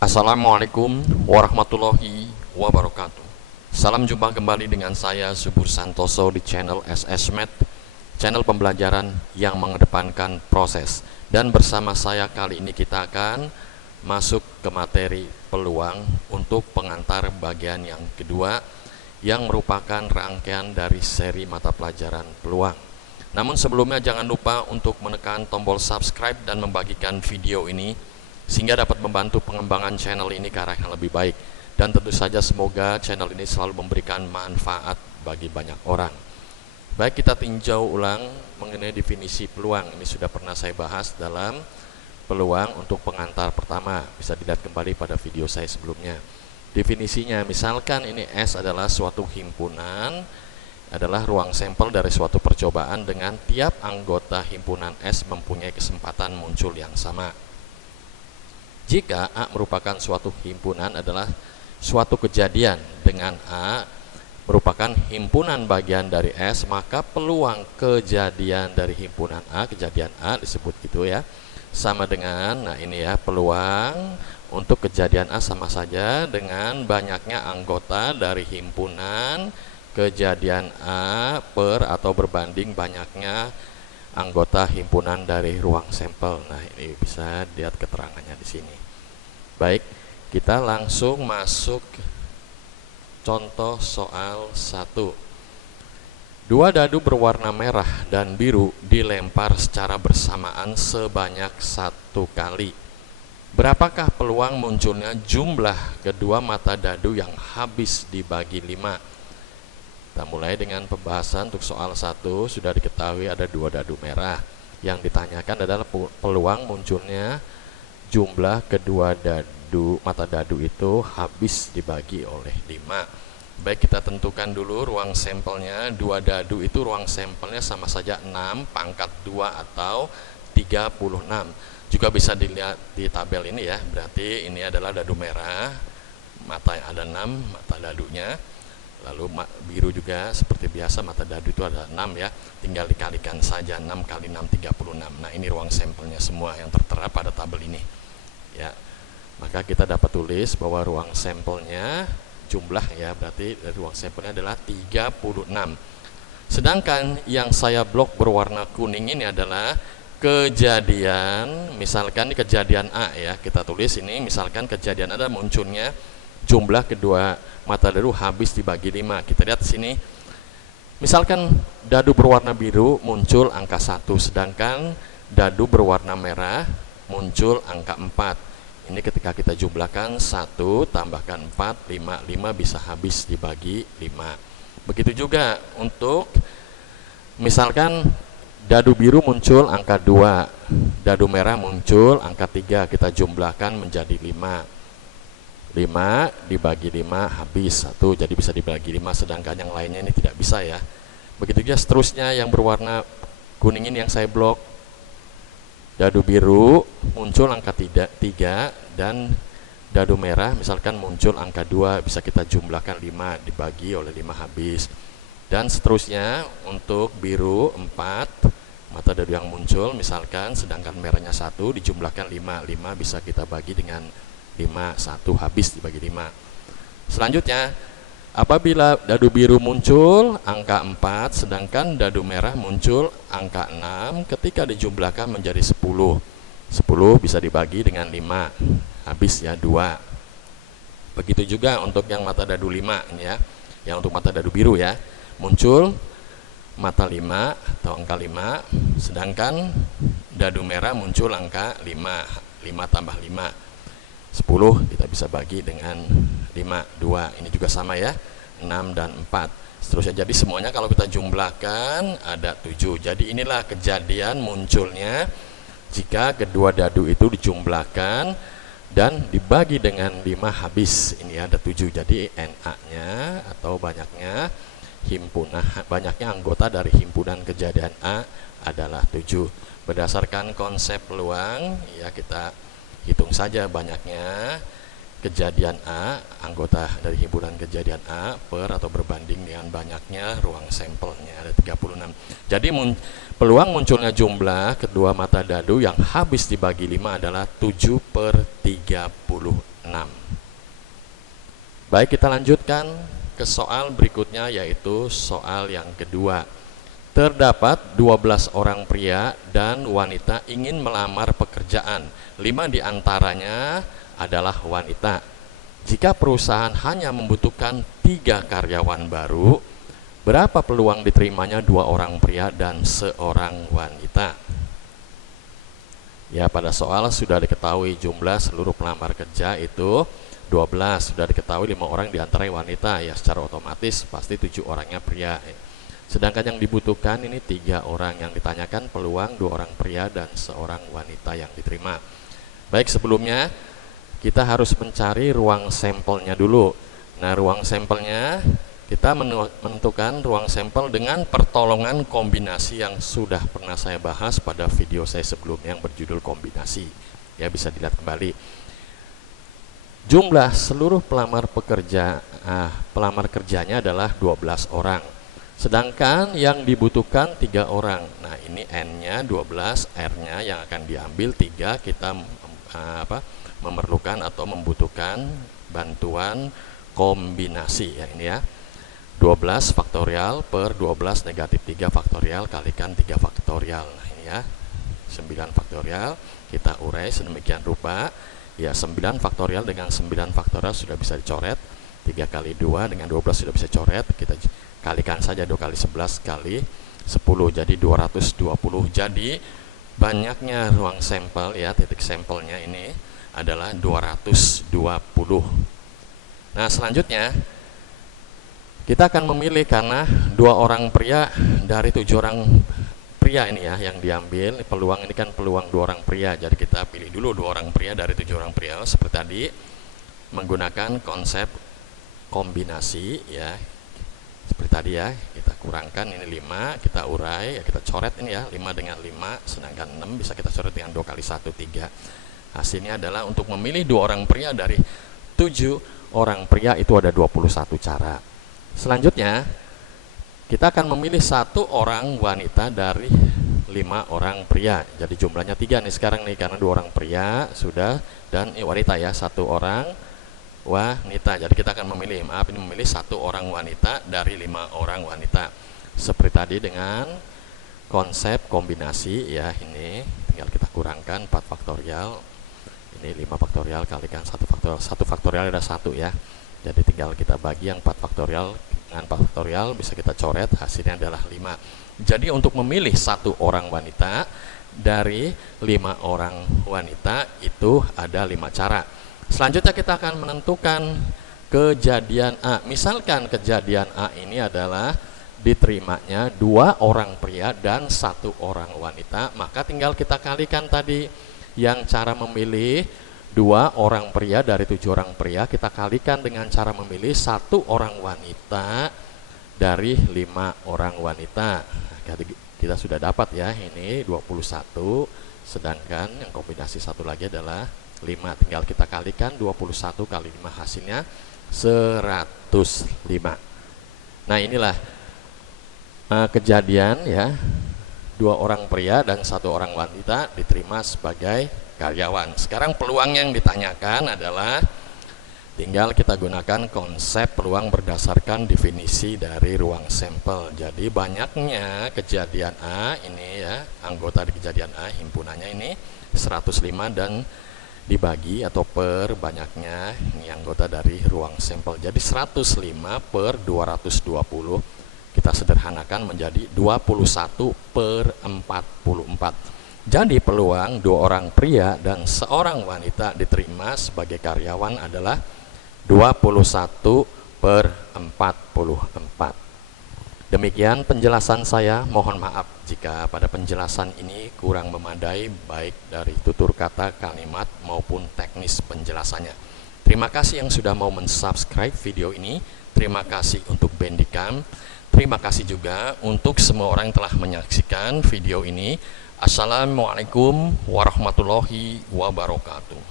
Assalamualaikum warahmatullahi wabarakatuh. Salam jumpa kembali dengan saya Subur Santoso di channel SSMed, channel pembelajaran yang mengedepankan proses. Dan bersama saya kali ini kita akan masuk ke materi peluang untuk pengantar bagian yang kedua, yang merupakan rangkaian dari seri mata pelajaran peluang. Namun sebelumnya jangan lupa untuk menekan tombol subscribe dan membagikan video ini sehingga dapat membantu pengembangan channel ini ke arah yang lebih baik. Dan tentu saja semoga channel ini selalu memberikan manfaat bagi banyak orang. Baik, kita tinjau ulang mengenai definisi peluang. Ini sudah pernah saya bahas dalam peluang untuk pengantar pertama. Bisa dilihat kembali pada video saya sebelumnya. Definisinya, misalkan ini S adalah suatu himpunan, adalah ruang sampel dari suatu percobaan dengan tiap anggota himpunan S mempunyai kesempatan muncul yang sama. Jika A merupakan suatu himpunan adalah suatu kejadian dengan A merupakan himpunan bagian dari S, maka peluang kejadian dari himpunan A, kejadian A disebut gitu ya, sama dengan, nah ini ya, peluang untuk kejadian A sama saja dengan banyaknya anggota dari himpunan kejadian A per atau berbanding banyaknya anggota himpunan dari ruang sampel. Nah, ini bisa lihat keterangannya di sini. Baik, kita langsung masuk contoh soal 1. Dua dadu berwarna merah dan biru dilempar secara bersamaan sebanyak 1 kali. Berapakah peluang munculnya jumlah kedua mata dadu yang habis dibagi 5? Kita mulai dengan pembahasan. Untuk soal 1 sudah diketahui ada 2 dadu merah. Yang ditanyakan adalah peluang munculnya jumlah kedua mata dadu itu habis dibagi oleh 5. Baik, kita tentukan dulu ruang sampelnya. 2 dadu itu ruang sampelnya sama saja 6 pangkat 2 atau 36. Juga bisa dilihat di tabel ini ya. Berarti ini adalah dadu merah, mata yang ada 6 mata dadunya. Lalu biru juga seperti biasa, mata dadu itu ada 6 ya, tinggal dikalikan saja, 6 kali 6 36. Nah, ini ruang sampelnya semua yang tertera pada tabel ini ya. Maka kita dapat tulis bahwa ruang sampelnya jumlah ya, berarti dari ruang sampelnya adalah 36. Sedangkan yang saya blok berwarna kuning ini adalah kejadian, misalkan ini kejadian A ya, kita tulis ini misalkan kejadian ada munculnya jumlah kedua mata dadu habis dibagi 5. Kita lihat sini, misalkan dadu berwarna biru muncul angka 1, sedangkan dadu berwarna merah muncul angka 4. Ini ketika kita jumlahkan 1 tambahkan 4, 5 bisa habis dibagi 5. Begitu juga untuk misalkan dadu biru muncul angka 2, dadu merah muncul angka 3, kita jumlahkan menjadi 5. 5 dibagi 5 habis 1, jadi bisa dibagi 5, sedangkan yang lainnya ini tidak bisa ya. Begitu juga seterusnya yang berwarna kuning ini yang saya blok. Dadu biru muncul angka 3 dan dadu merah misalkan muncul angka 2, bisa kita jumlahkan 5 dibagi oleh 5 habis. Dan seterusnya untuk biru 4 mata dadu yang muncul misalkan, sedangkan merahnya 1 dijumlahkan 5 bisa kita bagi dengan 5, 1 habis dibagi 5. Selanjutnya, apabila dadu biru muncul angka 4 sedangkan dadu merah muncul angka 6, ketika dijumlahkan menjadi 10 bisa dibagi dengan 5 habis ya 2. Begitu juga untuk yang mata dadu 5 ini ya, yang untuk mata dadu biru ya, muncul mata 5 atau angka 5, sedangkan dadu merah muncul angka 5 tambah 5 10, kita bisa bagi dengan 5, 2. Ini juga sama ya, 6 dan 4 seterusnya. Jadi semuanya kalau kita jumlahkan ada 7. Jadi inilah kejadian munculnya jika kedua dadu itu dijumlahkan dan dibagi dengan 5 habis. Ini ada 7. Jadi NA nya atau banyaknya anggota dari himpunan kejadian A adalah 7. Berdasarkan konsep peluang ya, kita hitung saja banyaknya kejadian A, anggota dari himpunan kejadian A per atau berbanding dengan banyaknya ruang sampelnya, ada 36. Jadi peluang munculnya jumlah kedua mata dadu yang habis dibagi 5 adalah 7/36. Baik, kita lanjutkan ke soal berikutnya, yaitu soal yang kedua. Terdapat 12 orang pria dan wanita ingin melamar pekerjaan. 5 diantaranya adalah wanita. Jika perusahaan hanya membutuhkan 3 karyawan baru, berapa peluang diterimanya 2 orang pria dan 1 wanita? Ya, pada soal sudah diketahui jumlah seluruh pelamar kerja itu 12, sudah diketahui 5 orang diantaranya wanita, ya secara otomatis pasti 7 orangnya pria. Sedangkan yang dibutuhkan ini 3 orang, yang ditanyakan peluang 2 orang pria dan 1 wanita yang diterima. Baik, sebelumnya kita harus mencari ruang sampelnya dulu. Nah, ruang sampelnya kita menentukan ruang sampel dengan pertolongan kombinasi yang sudah pernah saya bahas pada video saya sebelumnya yang berjudul kombinasi. Ya, bisa dilihat kembali. Jumlah seluruh pelamar kerjanya adalah 12 orang. Sedangkan yang dibutuhkan 3 orang. Nah, ini N-nya 12, R-nya yang akan diambil 3, kita memerlukan atau membutuhkan bantuan kombinasi, ya ini ya. 12 faktorial per 12 negatif 3 faktorial kalikan 3 faktorial. Nah, ini ya. 9 faktorial kita urai sedemikian rupa. Ya, 9 faktorial dengan 9 faktorial sudah bisa dicoret. 3 kali 2 dengan 12 sudah bisa coret. Kita kalikan saja 2 kali 11 kali 10, jadi 220. Jadi banyaknya ruang sampel, ya, titik sampelnya ini adalah 220. Nah, selanjutnya kita akan memilih, karena 2 orang pria dari 7 orang pria ini ya yang diambil. Peluang ini kan peluang 2 orang pria, jadi kita pilih dulu 2 orang pria dari 7 orang pria seperti tadi, menggunakan konsep kombinasi, ya seperti tadi ya. Kita kurangkan ini 5, kita urai, ya kita coret ini ya, 5 dengan 5, sedangkan 6 bisa kita coret dengan 2 kali 1, 3. Hasilnya adalah untuk memilih 2 orang pria dari 7 orang pria itu ada 21 cara. Selanjutnya kita akan memilih 1 orang wanita dari 5 orang pria. Jadi jumlahnya 3 nih sekarang nih, karena 2 orang pria sudah dan wanita ya, 1 orang wanita. Jadi kita akan memilih, memilih 1 orang wanita dari 5 orang wanita. Seperti tadi dengan konsep kombinasi ya, ini tinggal kita kurangkan 4 faktorial. Ini 5 faktorial kalikan 1 faktorial. 1 faktorial ada 1 ya. Jadi tinggal kita bagi yang 4 faktorial dengan 4 faktorial, bisa kita coret, hasilnya adalah 5. Jadi untuk memilih 1 orang wanita dari 5 orang wanita itu ada 5 cara. Selanjutnya kita akan menentukan kejadian A. Misalkan kejadian A ini adalah diterimanya 2 orang pria dan 1 orang wanita, maka tinggal kita kalikan tadi yang cara memilih 2 orang pria dari 7 orang pria, kita kalikan dengan cara memilih 1 orang wanita dari 5 orang wanita. Kita sudah dapat ya, ini 21, sedangkan yang kombinasi 1 lagi adalah 5. Tinggal kita kalikan 21 kali 5, hasilnya 105. Nah, inilah kejadian ya, 2 orang pria dan 1 orang wanita diterima sebagai karyawan. Sekarang peluang yang ditanyakan adalah tinggal kita gunakan konsep peluang berdasarkan definisi dari ruang sampel. Jadi banyaknya kejadian A ini ya, anggota di kejadian A himpunannya ini 105 dan dibagi atau per banyaknya ini anggota dari ruang sampel. Jadi 105 per 220 kita sederhanakan menjadi 21 per 44. Jadi peluang 2 orang pria dan 1 wanita diterima sebagai karyawan adalah 21 per 44. Demikian penjelasan saya. Mohon maaf jika pada penjelasan ini kurang memadai, baik dari tutur kata, kalimat maupun teknis penjelasannya. Terima kasih yang sudah mau mensubscribe video ini. Terima kasih untuk Bandicam. Terima kasih juga untuk semua orang yang telah menyaksikan video ini. Assalamualaikum warahmatullahi wabarakatuh.